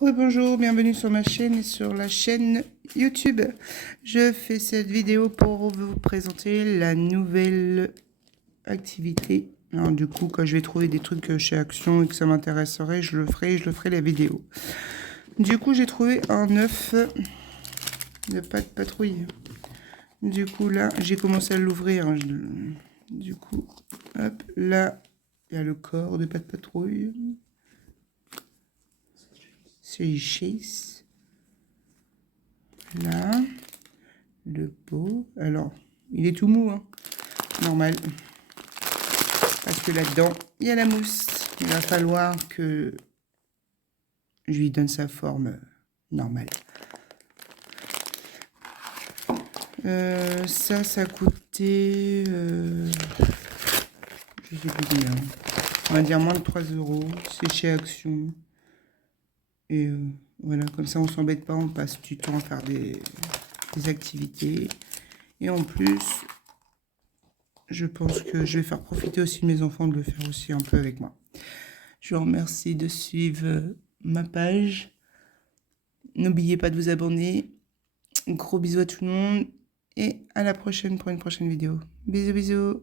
Bonjour, bienvenue sur ma chaîne et sur la chaîne YouTube. Je fais cette vidéo pour vous présenter la nouvelle activité. Alors du coup, quand je vais trouver des trucs chez Action et que ça m'intéresserait, je le ferai la vidéo. Du coup, j'ai trouvé un œuf de pâte patrouille. Du coup, là, j'ai commencé à l'ouvrir. Hein. Du coup, hop, là, il y a le corps de pâte patrouille. C'est Chase. Là, le pot. Alors, il est tout mou, hein. Normal. Parce que là-dedans, il y a la mousse. Il va falloir que je lui donne sa forme normale. Ça coûtait... je sais plus combien. On va dire moins de 3 euros. C'est chez Action. Et voilà, comme ça on s'embête pas, on passe du temps à faire des activités. Et en plus, je pense que je vais faire profiter aussi mes enfants de le faire aussi un peu avec moi. Je vous remercie de suivre ma page. N'oubliez pas de vous abonner. Gros bisous à tout le monde. Et à la prochaine pour une prochaine vidéo. Bisous, bisous.